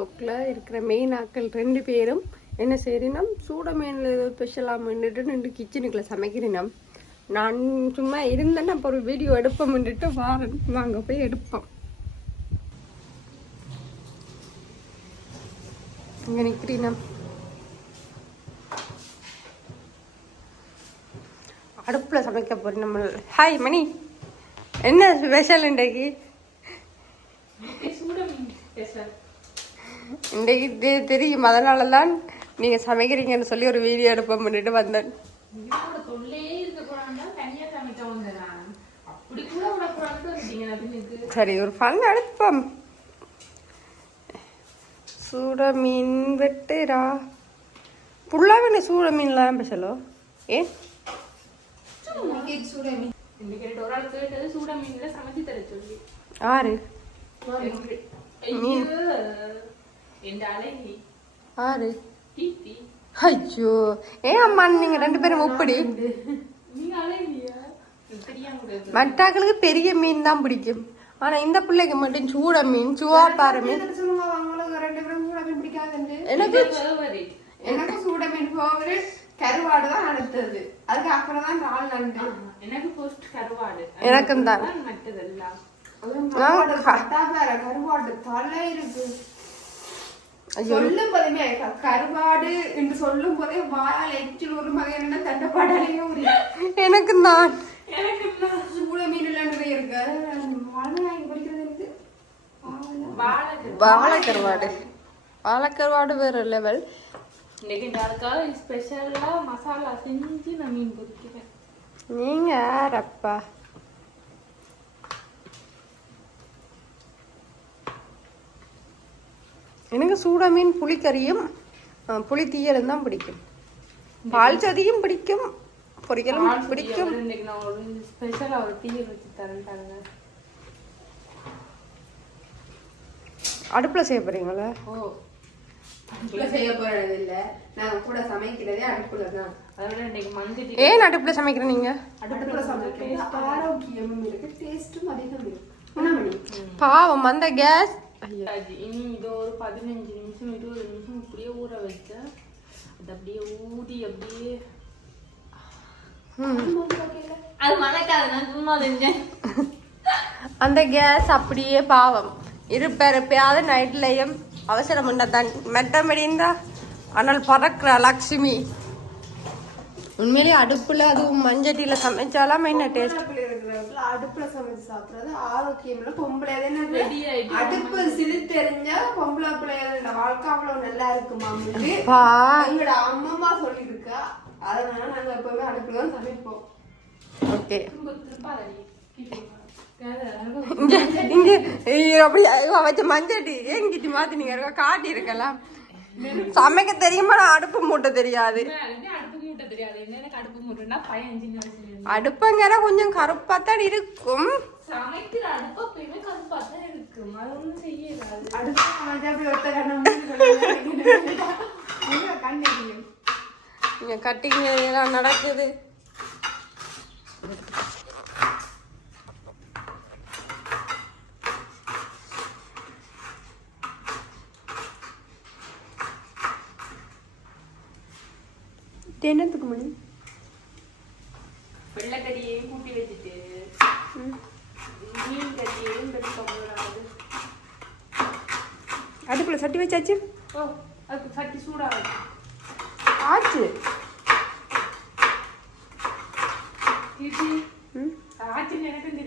ப்ளாக்ல இருக்கிற மெயின் ஆக்கள் ரெண்டு பேரும் என்ன செய்கிறேன்னா சூட மீனில் ஏதோ ஸ்பெஷலாக மின்னுட்டு நின்று கிச்சனுக்குள்ளே சமைக்கிறேன் நான் சும்மா இருந்தேன்னா அப்போ ஒரு வீடியோ எடுப்போம்ன்ட்டு வாரன். வாங்க போய் எடுப்போம். இங்கே நிற்கிறீனா அடுப்பில் சமைக்க போகிறோம் நம்ம. ஹாய் மணி. என்ன ஸ்பெஷல் இன்றைக்கு? இன்றைக்கு தெரியும். அதனால தான் நீங்கள் சமைக்கிறீங்கன்னு சொல்லி ஒரு வீடியோ எடுப்போம் பண்ணிட்டு வந்தேன். சரி ஒரு ஃபன் எடுப்போம். சூட மீன் வெட்டுரா புல்லாவே சூட மீன்லாம் ஸ்பெஷலோ ஏ ஆறு? அழகி ஆறு. ஐயோ. ஏன் அம்மா நீங்க ரெண்டு பேரும் ஒப்படி. தெரியாம மட்டாக்களுக்கு பெரிய மீன் தான் பிடிக்கும். ஆனா இந்த பிள்ளைக்கு மட்டும் சூட மீன் சுவாப்பாறை மீன். எனக்கு எனக்கு சூட மீன் ஃபேவரட் கருவாடு தான் அடுத்தது. அதுக்கு அப்புறம் தான் நாள் நண்டு. எனக்கு போஸ்ட் கருவாடு. எனக்கும் தான் கருவாடு தலை இருக்கு. சொல்லும் போதுமே கருவாடு என்று சொல்லும் போதே வாயால் எச்சில் ஒரு மகன் தண்டப்பாடாலேயே ஒரு எனக்கும் தான் சூட மீன் இல்லைன்றது இருக்கு. வாழைக்கருவாடு. வாழைக்கருவாடு. வேற லெவல் இன்னைக்கு இந்த அதுக்காக ஸ்பெஷலா மசாலா செஞ்சு நான் மீன் பொரிக்கிறேன் நீங்க யாரப்பா எனக்கு சூட மீன் புளிக்கறியும் புளி தீயலும் தான் பிடிக்கும். பால் சதியும் பிடிக்கும் பொரிக்கலும் பிடிக்கும். நான் ஒரு ஸ்பெஷலா ஒரு டீ வச்சு தரேன்ட்டாங்க. அடுப்புல செய்ய போறீங்களா? ஓ அடுப்புல செய்ய போறது இல்ல. நான் கூட சமைக்கிறதே அடுப்புல தான். இன்னைக்கு ஏன் அடுப்புல சமைக்கிற நீங்க? அடுப்புல சமைக்கிறது ஆரோக்கியமும் இருக்கு டேஸ்டும் அதிகம் பாவம் அந்த கேஸ் இனி இது ஒரு பதினஞ்சு நிமிஷம் இருபது நிமிஷம் இப்படியே ஊற வச்ச அது அப்படியே ஊதி அப்படியே அது மணக்காது நான் சும்மா செஞ்சேன். அந்த கேஸ் அப்படியே பாவம். இருப்பார் எப்பயாவது நைட்லயும் அவசரம் தான் மெட்டபடி இருந்தா ஆனால் பறக்கிற லக்ஷ்மி. உண்மையிலேயே அடுப்புல அதுவும் மஞ்சட்டியில சமைச்சாலாம் என்ன டேஸ்ட் அடுப்புல சமைச்சு சாப்பிடுறது ஆரோக்கியம்ல பொம்பளை அடுப்பு சிறு தெரிஞ்சா பொம்பளை பிள்ளைகளோட வாழ்க்கை அவ்வளவு நல்லா இருக்குமா பா எங்களோட அம்மம்மா சொல்லியிருக்கா அதனால நாங்க எப்பவுமே அடுப்புல தான் சமைப்போம் ஓகே இங்க இங்க அப்படி வச்ச மஞ்சட்டி ஏன் கிட்டி மாத்தி நீங்க இருக்க காட்டி இருக்கலாம் சமைக்க தெரியுமா? அடுப்பு மூட்ட தெரியாது. அடுப்பு மூட்டை தெரியாது? என்ன எனக்கு அடுப்பு மூட்டைன்னா பையன் சின்ன வயசுல இருந்து. அடுப்புங்கிற கொஞ்சம் கருப்பாத்தான் இருக்கும் சமைக்கிற அடுப்பு எப்பயுமே கருப்பா தான் இருக்கும் அது ஒன்றும் செய்யலாது அடுப்பு சமைச்சா அப்படி ஒத்த கண்ணை மூடி கொள்ளுங்க. எங்க கண் எரியும். இங்க கட்டிங் எல்லாம் நடக்குது இது என்னத்துக்கு மணி? வெள்ளைக்கறியையும் கூட்டி வச்சுட்டு மீன் கறியையும் அடுப்புல சட்டி வச்சாச்சு? ஓ அதுக்கு சட்டி சூடாகுது ஆச்சு. ஆச்சுன்னு எனக்கும்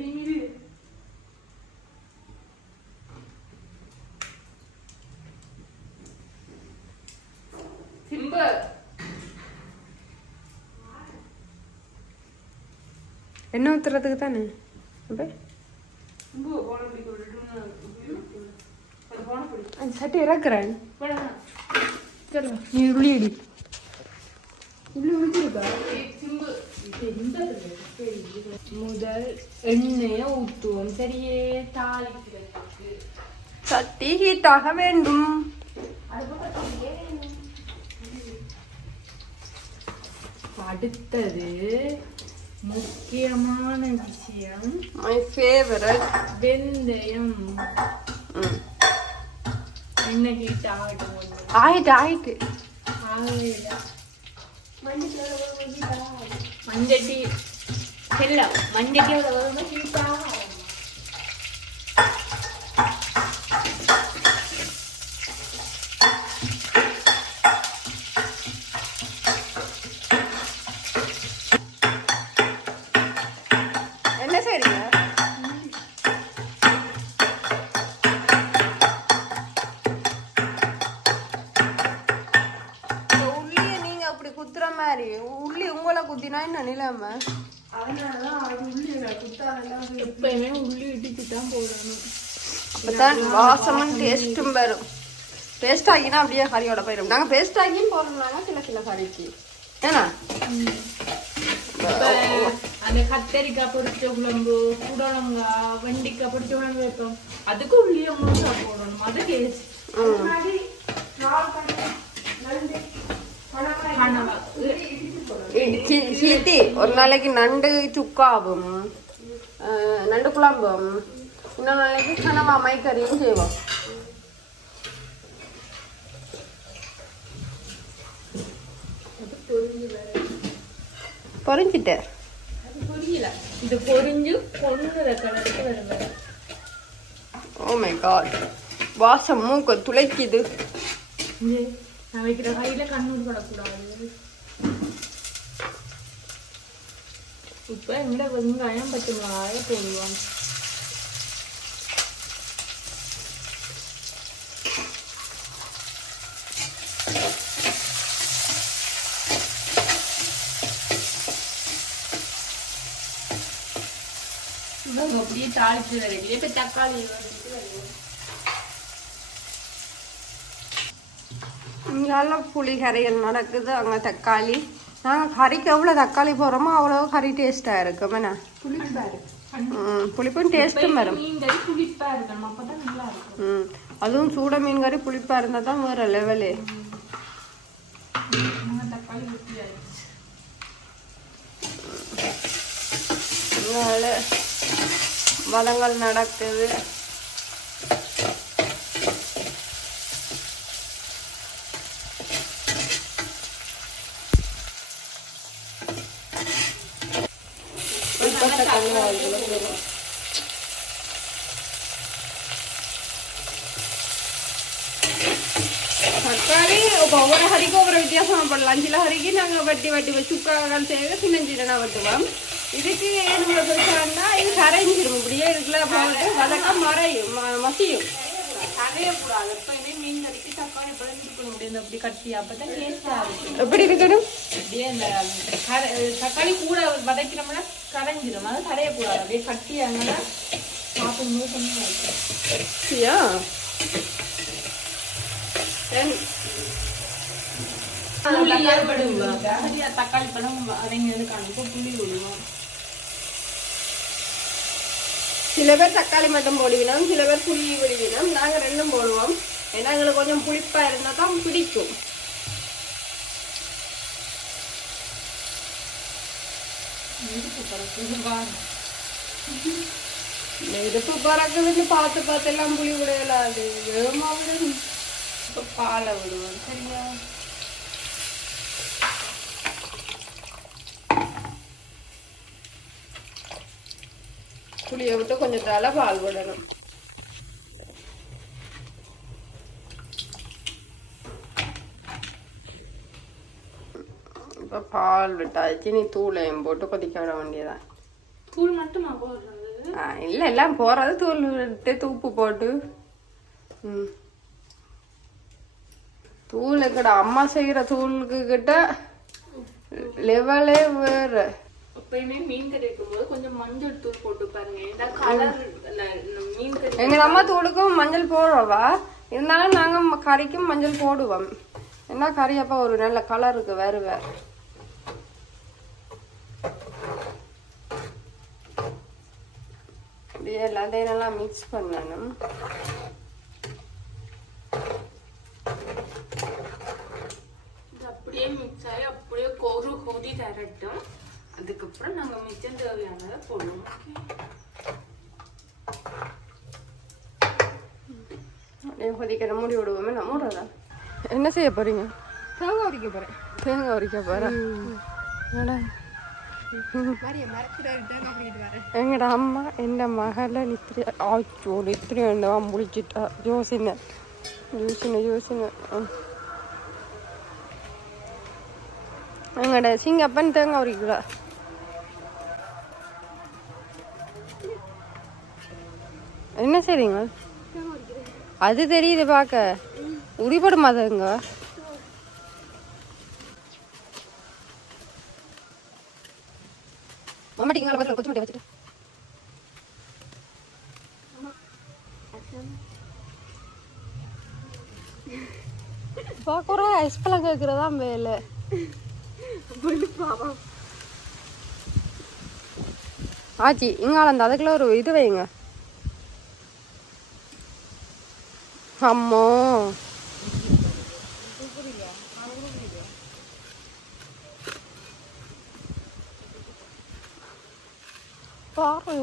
சிம்பு. எண்ணெய் ஊத்துறதுக்கு தானே? அப்ப சட்டி இறக்குறேன். சரி நீ உள்ளியடி இது எந்த முதல் எண்ணெயை ஊற்றுவோம் சரியே சட்டி ஹீட் ஆக வேண்டும். அடுத்தது முக்கியமான விஷயம் மை. ஃபேவரட் வெந்தயம் எண்ணெய் ஹீட் ஆகட்டும். ஆயிட்டு ஆயிட்டு. மஞ்சட்டி இல்ல மஞ்சட்டியோட வரும்போது ஹீட் ஆகும் அப்பதான் வாசமும் டேஸ்ட்டும் வரும். பேஸ்ட் ஆகினா அப்படியே கறியோட போயிடும் நாங்க பேஸ்ட் ஆகியும் போடுறோம்னாங்க சில சில கறிக்கு ஏன்னா? அந்த கத்தரிக்காய் பொரிச்ச குழம்பு புடலங்காய் வெண்டிக்காய் பொரிச்ச குழம்பு வைப்போம். அதுக்கு உள்ளிய முழுசா போடணும். அது டேஸ்ட் சீத்தி ஒரு நாளைக்கு நண்டு சுக்காவும் நண்டு குழம்பும் இன்னொரு நாளைக்கு கனவா மைக்கறியும் செய்வோம் பொறிஞ்சிட்டு அது புரியல இது கலருக்கு வருங்க ஓ மை காட் வாசம் மூக்க துளைக்குது. நான் வைக்கிற கையில கண்ணூர் படக்கூடாது இப்ப எங்க வெங்காயம் பச்சை மிளகாய போடுவோம். அப்படியே தாளிச்சு இப்ப தக்காளி இங்கால புளி கரைகள் நடக்குது அங்கே தக்காளி. நாங்கள் கறிக்கு எவ்வளோ தக்காளி போடுறோமோ அவ்வளோ கறி டேஸ்ட்டாக இருக்கும். என்ன? புளிப்பும் டேஸ்ட்டும் வரும். புளிப்பா நல்லா அதுவும் சூட மீன் கறி புளிப்பாக இருந்தால் தான் வேறு லெவலு நாங்க தக்காளி ஊற்றி ஆயிடுச்சு அதனால வதங்கள் நடக்குது. இப்ப தக்காளி வாழைப்பழம் போடுறோம். தக்காளி இப்போ ஒவ்வொரு ஹரிக்கு ஒவ்வொரு வித்தியாசமா போடலாம் சில ஹரிக்கு நாங்கள் வட்டி வட்டி வச்சு சுக்காக்கால் செய்ய சின்ன சின்ன வெட்டுவோம் இதுக்கு ஏழு பெருசாண்டா இது கரைஞ்சிரும் இப்படியே இதுக்குள்ள போட்டு வதக்க மறையும் மசியும் எப்படி இருக்கணும் தக்காளி கூட வதக்கிறோம்னா கரைஞ்சிரும் அது கரையக்கூடாது அப்படியே கட்டி அங்கே சாப்பிடும்போது கொஞ்சம் புளி ஏற்படுவோம் தக்காளி பழம் வதங்கினது காணும் புளி விடுவோம் சில பேர் தக்காளி மட்டும் போடுவினோம் சில பேர் புளி விடுவினோம் நாங்கள் ரெண்டும் போடுவோம் ஏன்னா எங்களுக்கு கொஞ்சம் புளிப்பாக இருந்தால் தான் பிடிக்கும் நெருப்பு பறக்குதுன்னு பார்த்து பார்த்து எல்லாம் புளி விடலாம் அது வேகமா விடணும் இப்போ பாலை விடுவோம் சரியா புளியை விட்டு கொஞ்சம் தலை பால் விடணும். இப்போ பால் விட்டாச்சு நீ தூளையும் போட்டு கொதிக்க விட வேண்டியதான் தூள் மட்டுமா போடுறது? ஆ, இல்ல எல்லாம் போறது. தூள் விட்டு உப்பு போட்டு. ம். தூள் எங்கட அம்மா செய்யற தூளுக்கு கிட்ட லெவலே வேற. எப்பயுமே மீன் கறி வைக்கும்போது கொஞ்சம் மஞ்சள் தூள் போட்டு பாருங்க. ஏன்னா கலர் மீன் கறி எங்க அம்மா தூளுக்கும் மஞ்சள் போடுறவா இருந்தாலும் நாங்க கறிக்கும் மஞ்சள் போடுவோம். என்ன கறி? அப்ப ஒரு நல்ல கலருக்கு வேறு வேற. இப்படியே எல்லாத்தையும் நல்லா மிக்ஸ் பண்ணணும். அப்படியே மிக்ஸ் ஆகி அப்படியே ஒரு கொதி தரட்டும் அதுக்கப்புறம் நாங்க மிச்சம் தேவையானதை போடுவோம் கொதிக்கிற மூடி விடுவோமே நான் மூடுறதா? என்ன செய்ய போறீங்க? தேங்காய் உரிக்க போறேன். தேங்காய் உரிக்க வரேன் எங்கட அம்மா? எந்த மகள நித்திரி ஆச்சோ நித்திரி வேண்டவா முடிச்சிட்டா ஜோசின ஜோசின ஜோசின எங்கட சிங்கப்பன் தேங்காய் உரிக்கிறா என்ன செய்றீங்க? அது தெரியுது பார்க்க உரிபட மாதங்க மம்மாட்டிங்க பக்கத்தில் கொச்சு முட்டை வச்சுட்டு. பார்க்குறோம் ஐஸ்பழம் கேட்குறதா வேலை ஆச்சி இங்கால அந்த அதுக்குள்ள ஒரு இது வைங்க. அம்மோ பாரு.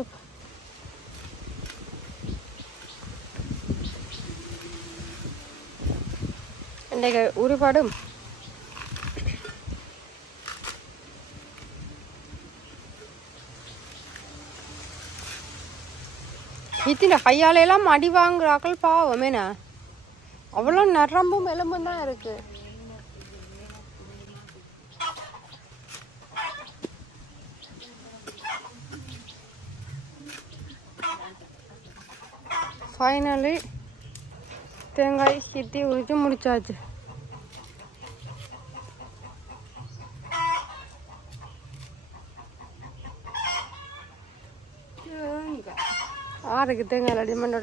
இன்றைக்கு உருப்பாடும் இத்தின கையாலையெல்லாம் அடி வாங்குறாக்கள் பாவமேனா அவ்வளோ நரம்பும் எலும்பும் தான் இருக்கு. ஃபைனலி தேங்காய் சித்தி உரித்து முடிச்சாச்சு. ஆறுக்கு தேங்காய் ரெடி பண்ண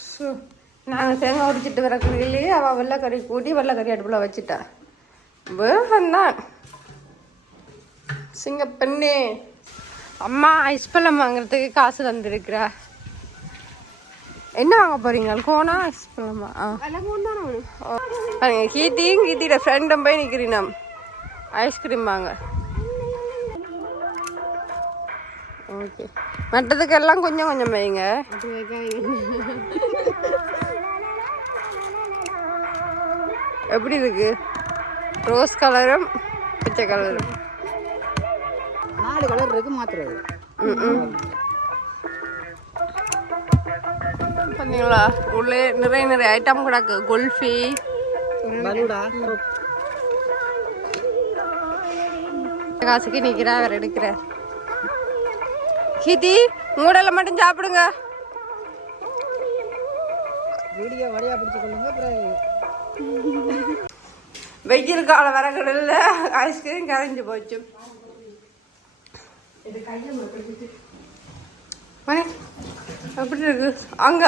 நாங்கள் தேங்காய் உரிச்சிட்டு வரக்குள்ளேயே அவள் வெள்ளைக்கறி கூட்டி வெள்ளைக்கறி அடுப்பில் வச்சுட்டா. வேகம்தான். சிங்கப்பெண்ணே அம்மா ஐஸ்பழம் வாங்குறதுக்கு காசு தந்திருக்கிறா. என்ன வாங்க போறீங்க? கோனா ஐஸ்பழமா ஆ? பாருங்க கீர்த்தியும் கீர்த்தியோட ஃப்ரெண்டும் போய் நிற்கிறீனம் ஐஸ்கிரீம் வாங்க. ஓகே மற்றதுக்கெல்லாம் கொஞ்சம் கொஞ்சம் வைங்க. எப்படி இருக்கு? ரோஸ் கலரும் பச்சை கலரும் நாலு கலர் இருக்கு மாத்துறது பார்த்தீங்களா உள்ளே நிறைய நிறைய ஐட்டம் கிடக்கு. குல்ஃபி. காசுக்கு நிற்கிறா அவர் எடுக்கிற கீர்த்தி மூடல மட்டும் சாப்பிடுங்க. வீடியோ வழியா பிடிச்சு கொள்ளுங்க அப்புறம் வெயில் காலம் வர கடல்ல ஐஸ்கிரீம் கரைஞ்சு போச்சு. மணி, எப்படி இருக்கு? அங்க.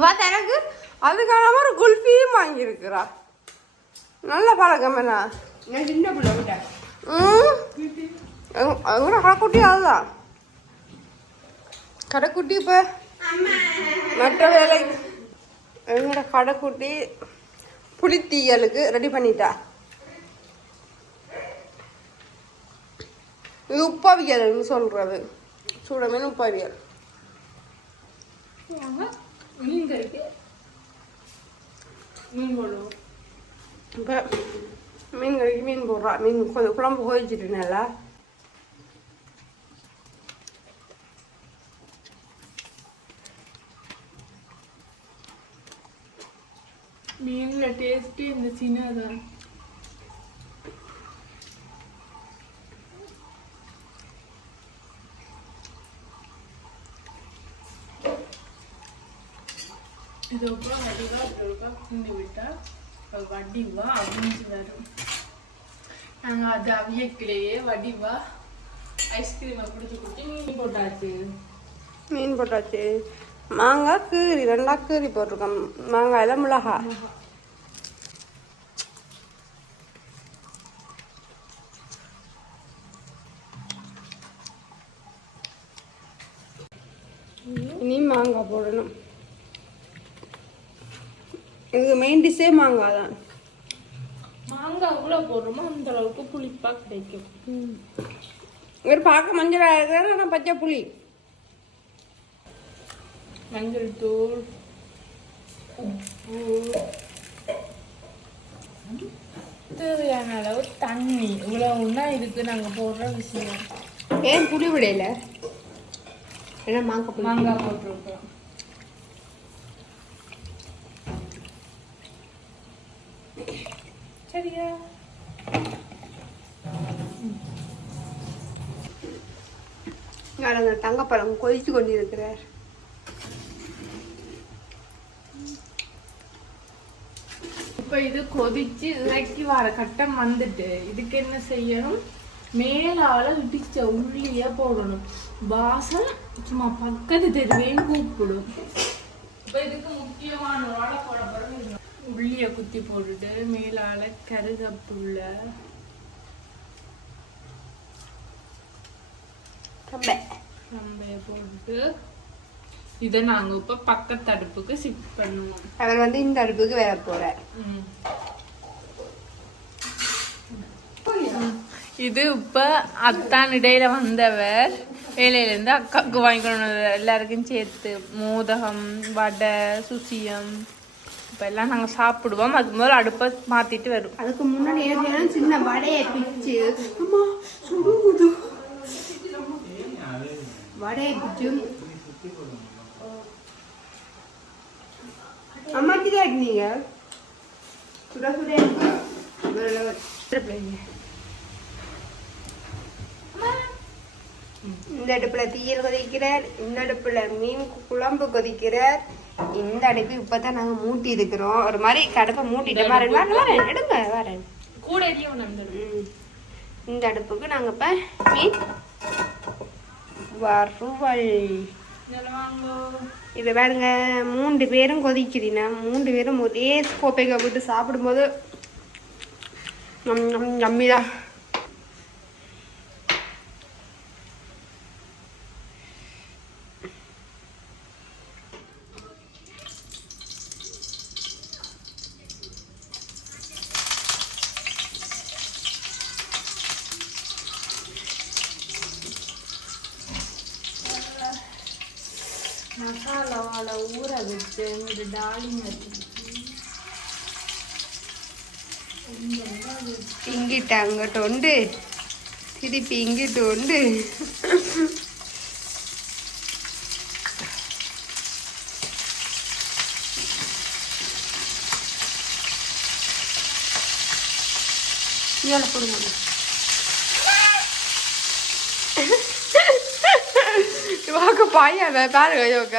பார்த்தா எனக்கு அதுக்கான ஒரு குல்ஃபியும் வாங்கியிருக்கிறா. நல்ல பழக்கம் என்ன? சின்ன பிள்ளை விட்டேன் ம். அவங்க கடைக்குட்டி அதுதான். கடைக்குட்டி இப்போ மற்ற வேலை எங்களோட கடைக்குட்டி புளித்தீயலுக்கு ரெடி பண்ணிட்டா. இது உப்பாவியல்னு சொல்றது. சூட மீன் உப்பாவியல் இப்போ மீன் கறிக்கு மீன் போடுறா. மீன் கொஞ்சம் குழம்பு கொதிச்சிட்டு நல்லா. மீன்ல டேஸ்ட்டு இந்த சின்னதான் இது அப்புறம் வடிவா இப்படி ஒருக்கா கிண்டி விட்டா அது வடிவா அவிஞ்சு வரும். நாங்கள் அது அவியக்கிலேயே வடிவா ஐஸ்கிரீமை பிடிச்சி குட்டி மீன் போட்டாச்சு. மீன் போட்டாச்சு. மாங்காய் கீரி ரெண்டா கீரி போட்டிருக்கோம். மாங்காயில மிளகா இனி மாங்காய் போடணும். இதுக்கு மெயின் டிஷ்ஷே மாங்காய் தான். மாங்காய் எவ்வளோ போடுறோமோ? அந்த அளவுக்கு புளிப்பா கிடைக்கும். இவர் பார்க்க மஞ்சள் இருக்கிறார் ஆனால் பச்சை புளி. மஞ்சள் தூள் உப்பு தேவையான அளவு தண்ணி. இவ்வளவுன்னா இதுக்கு நாங்கள் போடுற விஷயம். ஏன் புளி விடையில ஏன்னா மாங்காய் மாங்காய் போட்டிருக்கோம் சரியா? நாங்கள் தங்கப்பழம் கொதித்து கொண்டிருக்கிறார். இப்போ இது கொதிச்சு இறக்கி வர கட்டம் வந்துட்டு இதுக்கு என்ன செய்யணும்? மேலால இடிச்ச உள்ளிய போடணும் வாசம் சும்மா பக்கத்து தெருவையும் கூப்பிடும் இப்போ இதுக்கு முக்கியமான வாழை போட பிறகு உள்ளிய குத்தி போட்டுட்டு மேலால கருகப்புள்ள நம்ம போட்டுட்டு இதை நாங்க இப்ப பக்கத்து அடுப்புக்கு ஷிஃப்ட் பண்ணுவோம் அவர் வந்து இந்த அடுப்புக்கு வேற போகிறார் ம். இது இப்ப அத்தான் இடையில வந்தவர். வேலையிலேருந்து அக்காவுக்கு வாங்கிக்கணும். எல்லாருக்கும் சேர்த்து மோதகம் வடை சுசியம் இப்ப எல்லாம் நாங்க சாப்பிடுவோம். அதுக்கு முதல்ல அடுப்பை மாத்திட்டு வரும். அதுக்கு முன்னாடி ஏற்கனவே சின்ன வடையை பிச்சு. அம்மா வடையை பிச்சு. அம்மாக்கு தான் நீங்க சுட சுட இந்த அடுப்புல தீயல் கொதிக்கிறார் இந்த அடுப்புல மீன் குழம்பு கொதிக்கிறார். இந்த அடுப்பு இப்பதான் நாங்க மூட்டி இருக்கிறோம் ஒரு மாதிரி கடுப்பை மூட்டிட்ட வரேன் வரேன் எடுங்க வரேன். கூட. இந்த அடுப்புக்கு நாங்க இப்ப மீன் வறுவல். இப்ப பாருங்க மூன்று பேரும் கொதிக்கிறீனா மூன்று பேரும் ஒரே கோப்பைக்கு விட்டு சாப்பிடும்போது நம் நம் நம்பிதான் അങ്ങോട്ട് ഉണ്ട് തിരിപ്പി ഇങ്ങിട്ടും ഉണ്ട് ഇയാളെ കൊടുക്കുന്നു ഇവക്ക് പയ്യ പാരുക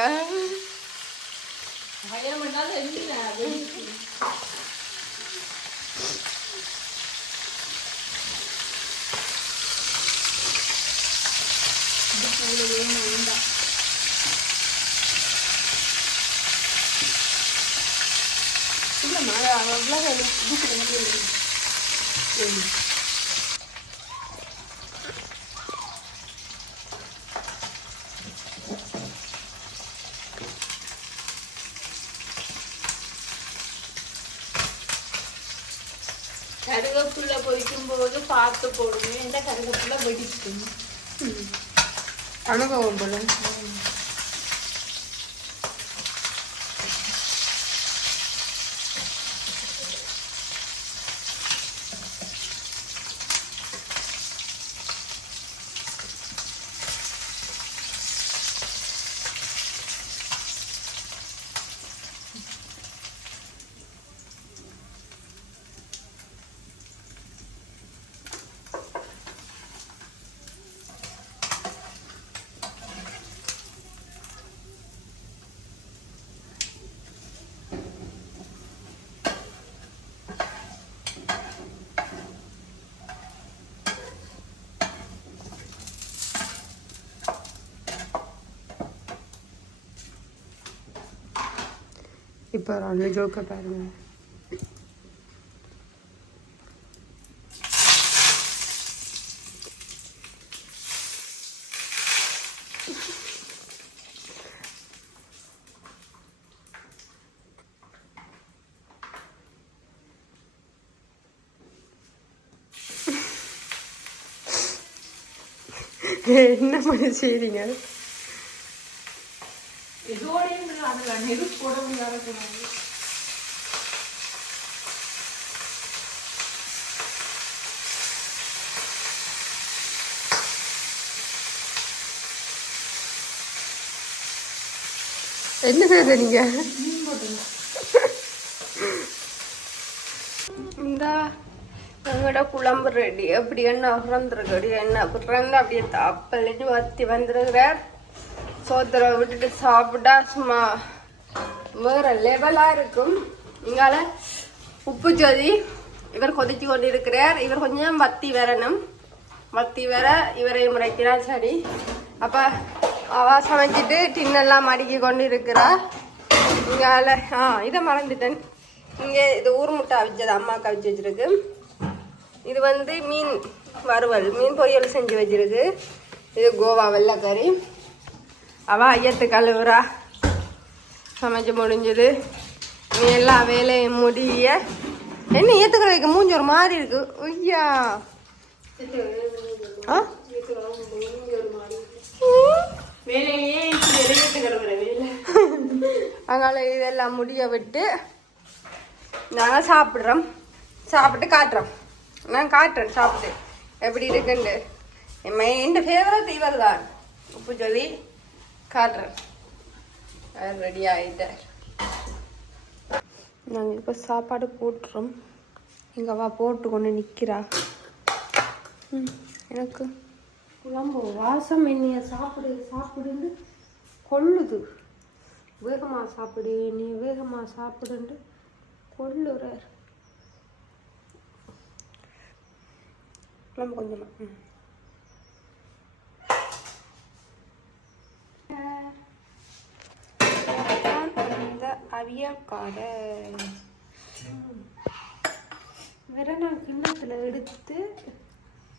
அவ்வளோ வேணும் யோகா இல்லைம்மா அவ்வளோ கருவேப்பிலை பொரிக்கும் போது பார்த்து போடுங்க இந்த கருவேப்பிலை வெடிக்கும்? அனுபவம் போல இப்போ ரெண்டு ஜோக்க பாருங்க என்ன பண்ண செய்றீங்க இதோடய அதில் நெருப்பு போட முடியாத கூடாது என்ன செய்யுது நீங்க? இந்த எங்களோட குழம்பு ரெடி அப்படி என்ன பிறந்திருக்கடி என்ன பிறந்து அப்படியே தாப்பலிட்டு வத்தி வந்திருக்கிறார். சோத்திர விட்டுட்டு சாப்பிட்டா சும்மா வேற லெவலா இருக்கும். இங்கால உப்பு ஜோதி இவர் கொதிச்சு கொண்டு இருக்கிறார் இவர் கொஞ்சம் வத்தி வரணும். வத்தி வர இவரை முறைக்கிறார். சரி. அப்ப அவ சமைச்சிட்டு டின்னெல்லாம் மடிக்கி கொண்டு இருக்கிறா இங்கால ஆ இதை மறந்துட்டேன். இங்கே இது ஊர் முட்டை அவிச்சது அம்மாவுக்கு அவிச்சு வச்சிருக்கு. இது வந்து மீன் வறுவல் மீன் பொரியல் செஞ்சு வச்சிருக்கு. இது கோவா வெள்ளைக்கறி. அவ ஐயத்து கழுவுறா சமைச்சு முடிஞ்சது. நீ எல்லா வேலையும் முடிய. என்ன ஏத்துக்கிற வைக்க? மூஞ்சி ஒரு மாதிரி இருக்கு. ஐயா. ஆ? அதனால இதெல்லாம் முடிய விட்டு நாங்கள் சாப்பிட்றோம். சாப்பிட்டு காட்டுறோம். நான் காட்டுறேன் சாப்பிட்டு. எப்படி இருக்குன்னு. என் ஃபேவரட் இவர் தான் உப்பு சொல்லி காட்டுறேன். ரெடி ஆகிட்டேன் நாங்கள் இப்போ சாப்பாடு போட்டுறோம். எங்கள் அவா போட்டு கொண்டு நிற்கிறா எனக்கு குழம்பு வாசம் என்னைய சாப்பிடு சாப்பிடுன்னு கொள்ளுது. வேகமாக சாப்பிடு நீ வேகமாக சாப்பிடுன்ட்டு கொள்ளுறார். குழம்பு கொஞ்சமாக ம் இந்த அவியக்காடை வேற நான் கிண்ணத்தில் எடுத்து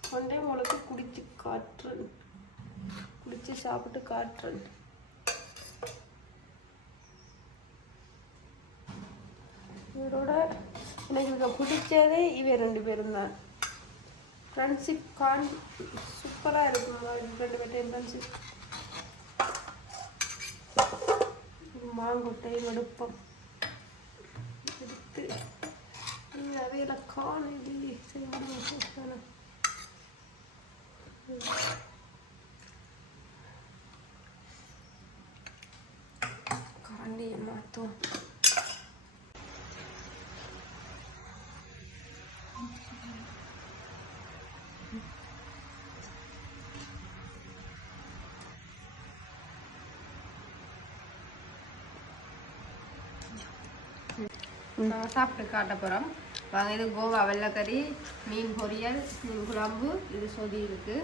கொண்டே முளைக்கு குடிச்சு காட்டுறேன். குடிச்சு சாப்பிட்டு காட்டுறேன். இவரோட எனக்கு பிடிச்சதே இவ ரெண்டு பேரும் தான். ஃப்ரெண்ட்ஷிப் கான் சூப்பராக இருக்கும். ரெண்டு பேர்ட்டையும் ஃப்ரெண்ட்ஷிப் മാങ്കൊട്ടൈ മടുപ്പം എടുത്ത് അവയിലെ കാണില്ലേ കറണ്ടി മാറ്റും சாப்பிட்டு காட்ட போகிறோம் வாங்க இது கோவா வெள்ளைக்கறி மீன் பொரியல் மீன் குழம்பு இது சொதி இருக்கு.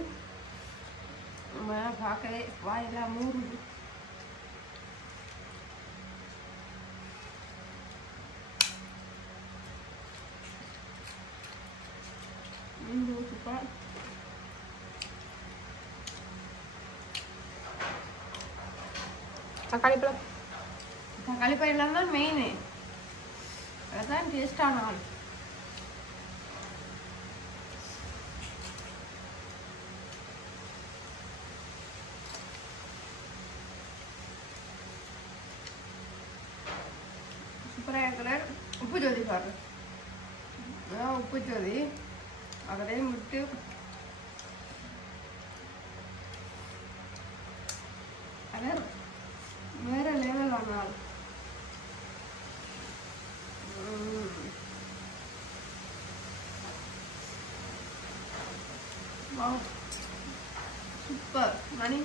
நம்ம பார்க்கவே வாயெல்லாம் மூடுது. மீன் ஊற்றுப்பா தக்காளி பழம். தக்காளி பழம் தான் மெயின் அதுதான் டேஸ்டான ஆள். சூப்பராக இருக்கிறார் உப்பு ஜோதி பாரு. அதான் உப்பு ஜோதி அதிலையும் விட்டு அதான் வேற லெவல் ஆனால் சூப்பர் மணி.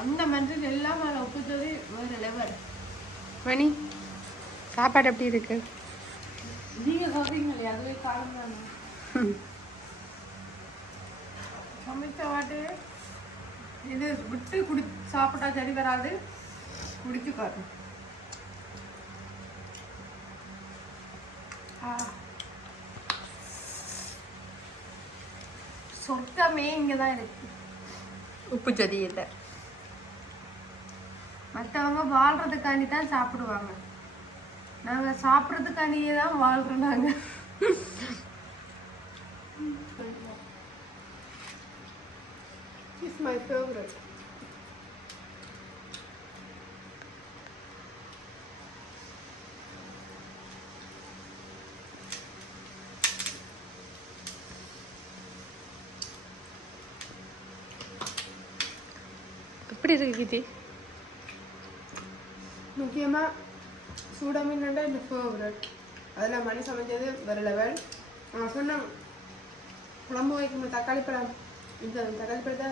அந்த மஞ்சள் எல்லாம் மேலே ஒப்பிச்சது வேறு லெவல் மணி சாப்பாடு எப்படி இருக்கு? நீங்க சொல்றீங்களே அதுவே காலம் தானே. சமைச்ச வாட்டு இது விட்டு குடி சாப்பிட்டா சரி வராது. குடிச்சு பாரு சொர்க்கமே இங்கே தான் இருக்கு. உப்பு ஜொதி இல்லை மற்றவங்க வாழ்றதுக்காண்டி தான் சாப்பிடுவாங்க. நாங்கள் சாப்பிட்றதுக்காண்டியே தான் வாழ்றோம் நாங்கள் இஸ் மை ஃபேவரட் எப்படி இருக்கு முக்கியமாக சூட மீன் இந்த ஃபேவரட் அதில் மணி சமைச்சது வேறு லெவல் நான் சொன்னேன் குழம்பு வைக்கும் தக்காளி பழம் இந்த தக்காளி பழத்தை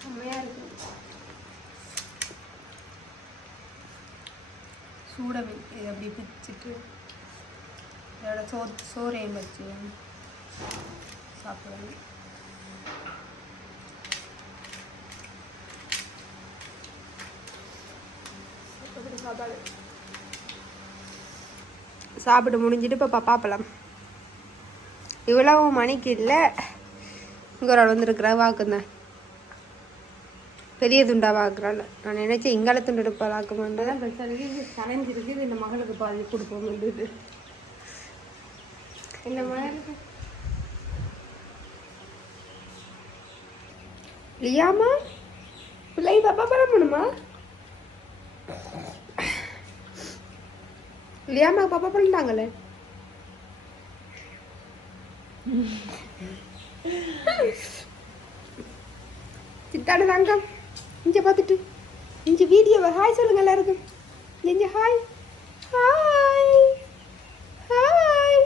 செம்மையாக இருக்கு சூட மீன் இது அப்படி பிச்சுட்டு இதோட சோ சோறையும் வச்சு சாப்பாடு. சாப்பிட்டு முடிஞ்சிட்டு இப்போ பார்ப்பலாம் இவ்வளவு மணிக்கு இல்லை. இங்கே ஒரு ஆள் வந்திருக்கிறா வாக்குந்தேன் பெரிய துண்டா வாக்குறாள் நான் நினைச்சேன் இங்கால துண்டு எடுப்பா வாக்கு மாட்டேன் பிரச்சனைக்கு இது இந்த மகளுக்கு பாதி கொடுப்போம் வேண்டியது இந்த மகளுக்கு. லியாமா? பிள்ளை பாப்பா பழம் லியாமா பாப்பா பண்ணிட்டாங்களே சித்தாடு தங்கம் இங்க பார்த்துட்டு இங்க வீடியோவை ஹாய் சொல்லுங்க எல்லாருக்கும் இங்க ஹாய் ஹாய் ஹாய்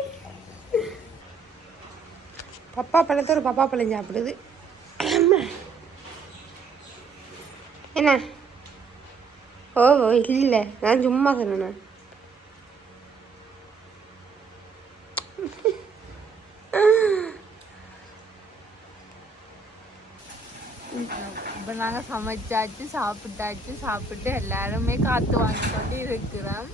பப்பா பழத்தை ஒரு பப்பா பழம் சாப்பிடுது என்ன ஓ இல்லை நான் சும்மா சொன்னேன் இப்போ நாங்கள் சமைச்சாச்சு சாப்பிட்டாச்சு சாப்பிட்டு எல்லாருமே காத்து வாங்கி கொண்டு இருக்கிறோம்.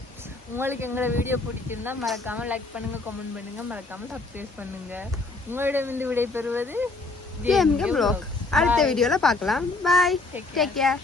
உங்களுக்கு எங்களை வீடியோ பிடிச்சிருந்தா மறக்காம லைக் பண்ணுங்க கமெண்ட் பண்ணுங்க மறக்காம சப்ஸ்கிரைப் பண்ணுங்க. உங்களிடம் இந்த விடை பெறுவது அடுத்த வீடியோவில் பார்க்கலாம். Bye take care